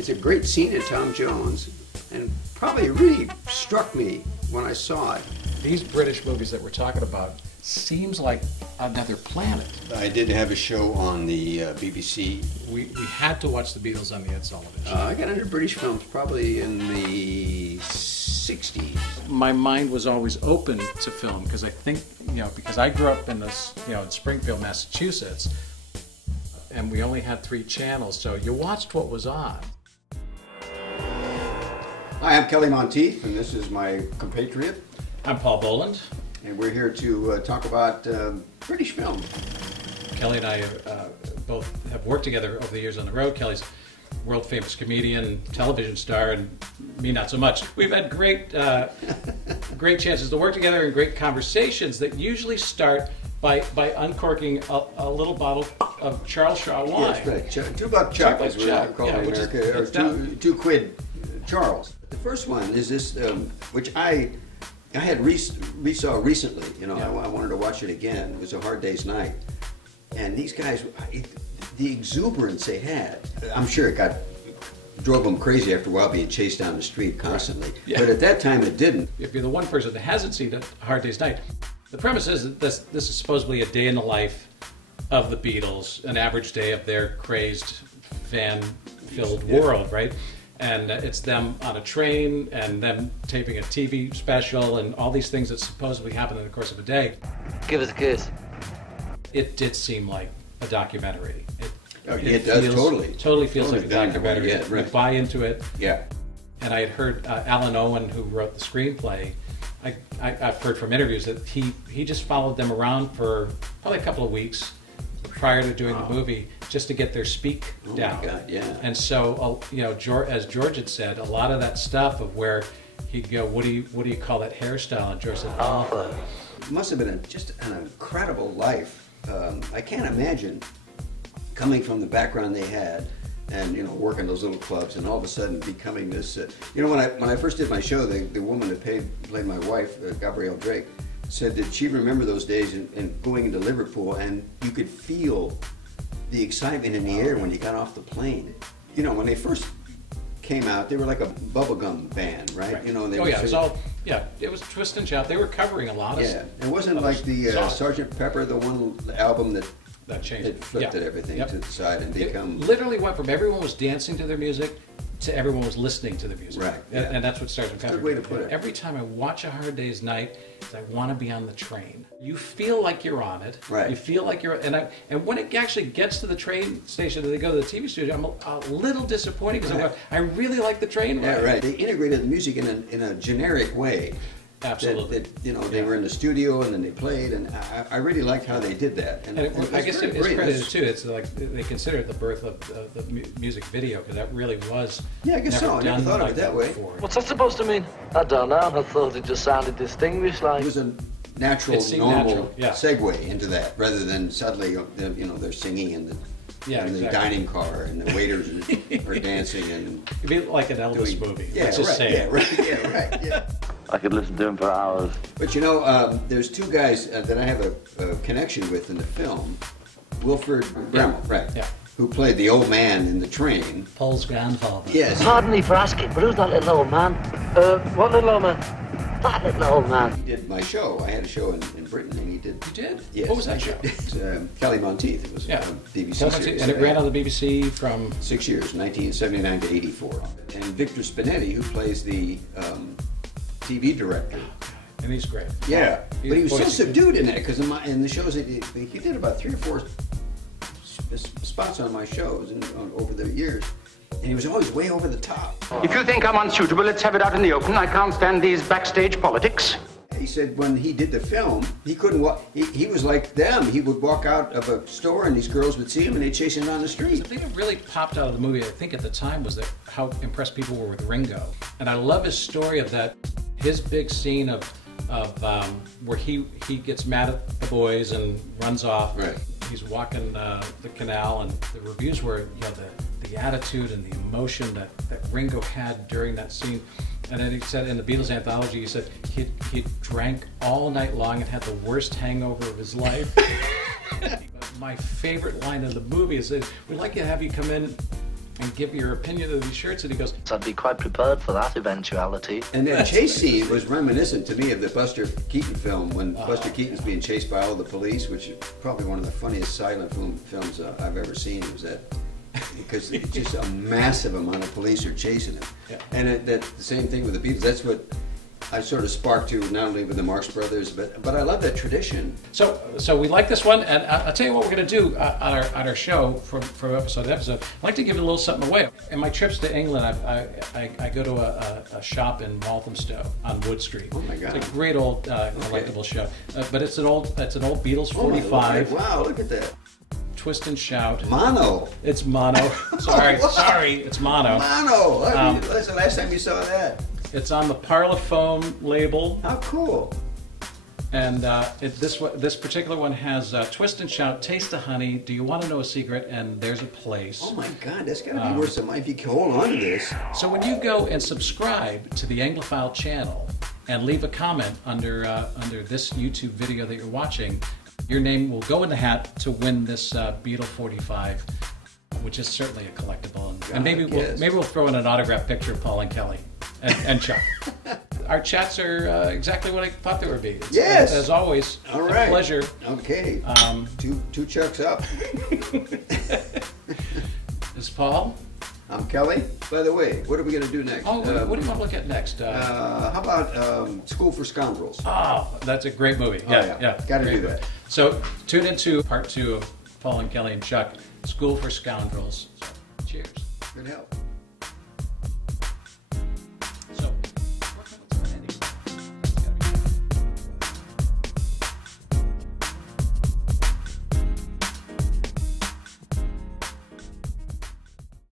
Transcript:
It's a great scene in Tom Jones, and probably really struck me when I saw it. These British movies that we're talking about seems like another planet. I did have a show on the BBC. We had to watch the Beatles on the Ed Sullivan show. I got into British films probably in the 60s. My mind was always open to film because I think, because I grew up in this, in Springfield, Massachusetts, and we only had 3 channels, so you watched what was on. Hi, I'm Kelly Monteith, and this is my compatriot. I'm Paul Boland. And we're here to talk about British film. Kelly and I both have worked together over the years on the road. Kelly's world famous comedian, television star, and me not so much. We've had great chances to work together and great conversations that usually start by uncorking a little bottle of Charles Shaw wine. Yes, right. $2 Chuck, as we're called in America, or two quid Charles. The first one is this, which I had saw recently. I wanted to watch it again. It was A Hard Day's Night, and these guys, the exuberance they had, I'm sure it drove them crazy after a while, being chased down the street constantly. Right. Yeah. But at that time, it didn't. If you're the one person that hasn't seen A Hard Day's Night, the premise is that this is supposedly a day in the life of the Beatles, an average day of their crazed, fan-filled world, right? And it's them on a train, and them taping a TV special, and all these things that supposedly happen in the course of a day. Give us a kiss. It did seem like a documentary. It does totally. Totally feels like a documentary. Yeah, right. You buy into it. Yeah. And I had heard Alan Owen, who wrote the screenplay, I've heard from interviews that he just followed them around for probably a couple of weeks prior to doing the movie, just to get their speak down. Oh my God, yeah. And so, as George had said, a lot of that stuff of where he'd go, what do you call that hairstyle? And George said, oh. It must have been just an incredible life. I can't imagine coming from the background they had, and working those little clubs, and all of a sudden becoming this. When I first did my show, the woman that played my wife, Gabrielle Drake, said that she remembered those days and going into Liverpool, and you could feel the excitement in the air when you got off the plane. When they first came out, they were like a bubblegum band, right? And they it was Twist and Shout. They were covering a lot of stuff. It wasn't like the Sgt. Pepper, the one album that changed. It flipped everything to the side and become. It literally went from everyone was dancing to their music to everyone was listening to the music. Right. And that's what Sgt. Pepper. Good way to put it. Every time I watch A Hard Day's Night, I want to be on the train. You feel like you're on it. Right. You feel like you're, and when it actually gets to the train station, and they go to the TV studio, I'm a little disappointed because I really like the train ride. Yeah, right. They integrated the music in a generic way. Absolutely. They were in the studio and then they played, and I really liked how they did that. And I guess it's credited too. It's like they consider it the birth of the music video, because that really was. Yeah, I guess so. I never thought of it that way. Before. What's that supposed to mean? I don't know. I thought it just sounded distinguished. Like it was a normal segue into that, rather than suddenly they're singing in the dining car and the waiters are dancing and. It'd be like an Elvis movie. Yeah, let's just say it. Right. Yeah, right. Yeah. I could listen to him for hours. But there's 2 guys that I have a connection with in the film. Wilford Bramall, right? Yeah. Who played the old man in the train. Paul's grandfather. Yes. Pardon me for asking, but who's that little old man? What little old man? That little old man. He did my show. I had a show in Britain, and he did. You did? Yes. What was that show? Kelly Monteith. It was a BBC series. And it ran on the BBC from 6 years, 1979 to 84. And Victor Spinetti, who plays the TV director. And he's great. Yeah, but he was so subdued in that, because in the shows he did about 3 or 4 spots on my shows over the years, and he was always way over the top. If you think I'm unsuitable, let's have it out in the open. I can't stand these backstage politics. He said when he did the film, he couldn't walk. He was like them. He would walk out of a store, and these girls would see him, and they'd chase him down the street. The thing that really popped out of the movie, I think at the time, was that how impressed people were with Ringo. And I love his story of that. His big scene of where he gets mad at the boys and runs off. Right. He's walking the canal, and the reviews were the attitude and the emotion that Ringo had during that scene. And then he said in the Beatles anthology, he said he drank all night long and had the worst hangover of his life. My favorite line of the movie is that we'd like to have you come in and give your opinion of these shirts. And he goes, I'd be quite prepared for that eventuality. And that chase scene was reminiscent to me of the Buster Keaton film when Buster Keaton's being chased by all the police, which is probably one of the funniest silent films I've ever seen. Was that because it's just a massive amount of police are chasing him, and that's the same thing with the Beatles. That's what I sort of sparked to, not only with the Marx Brothers, but I love that tradition. So we like this one, and I'll tell you what we're going to do on our show from episode to episode. I'd like to give a little something away. In my trips to England, I go to a shop in Walthamstow on Wood Street. Oh my God! It's a great old collectible show, but it's an old Beatles 45. Wow, look at that. Twist and Shout. Mono. It's mono. Sorry, it's mono. Mono. That's the last time you saw that. It's on the Parlophone label. How cool. And this particular one has Twist and Shout, Taste of Honey, Do You Want to Know a Secret, and There's a Place. Oh my God, that's got to be worth some money if you can hold on to this. So when you go and subscribe to the Anglophile channel and leave a comment under this YouTube video that you're watching, your name will go in the hat to win this Beatle 45, which is certainly a collectible. And maybe we'll throw in an autographed picture of Paul and Kelly. And Chuck. Our chats are exactly what I thought they would be. Yes. As always, all right. A pleasure. Okay. Two Chucks up. This is Paul. I'm Kelly. By the way, what are we going to do next? Oh, what do you want to look at next? How about School for Scoundrels? Oh, that's a great movie. Yeah. Got to do movie. that. So tune into part 2 of Paul and Kelly and Chuck, School for Scoundrels. So, cheers. Good help.